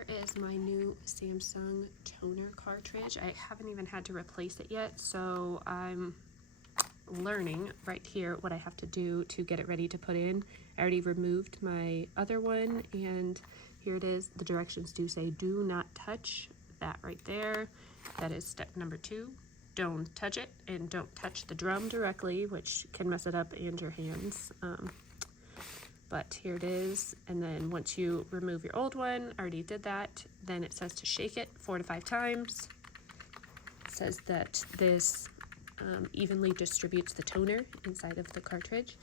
here is my new Samsung toner cartridge. I haven't even had to replace it yet, so I'm learning right here what I have to do to get it ready to put in. I already removed my other one, and here it is. The directions do say do not touch that right there. That is step number 2. Don't touch it, and don't touch the drum directly, which can mess it up, and your hands. But here it is, and then once you remove your old one, I already did that, then it says to shake it 4 to 5 times. It says that this evenly distributes the toner inside of the cartridge,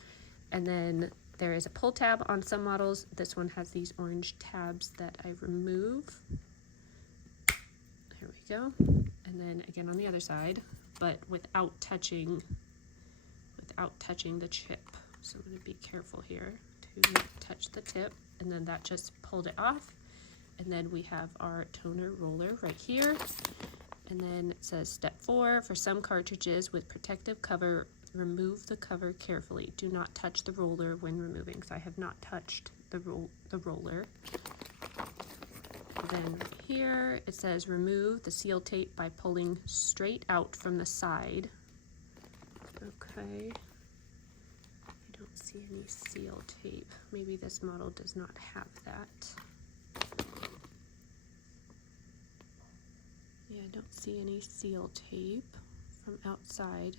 and then there is a pull tab on some models. This one has these orange tabs that I remove. There we go. And then again on the other side, but without touching the chip. So I'm going to be careful here to not touch the tip, and then that just pulled it off. And then we have our toner roller right here, and then it says step 4, for some cartridges with protective cover, remove the cover carefully. Do not touch the roller when removing. So I have not touched the roller. And then here it says remove the seal tape by pulling straight out from the side. Okay. See any seal tape. Maybe this model does not have that. Yeah, I don't see any seal tape from outside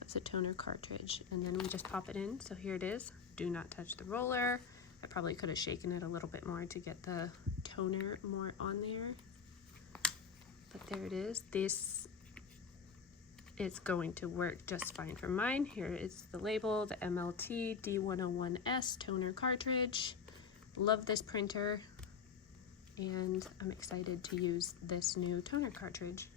of the toner cartridge. And then we just pop it in. So here it is. Do not touch the roller. I probably could have shaken it a little bit more to get the toner more on there. But there it is. This is going to work just fine for mine. Here is the label, the MLT D101S toner cartridge. Love this printer, and I'm excited to use this new toner cartridge.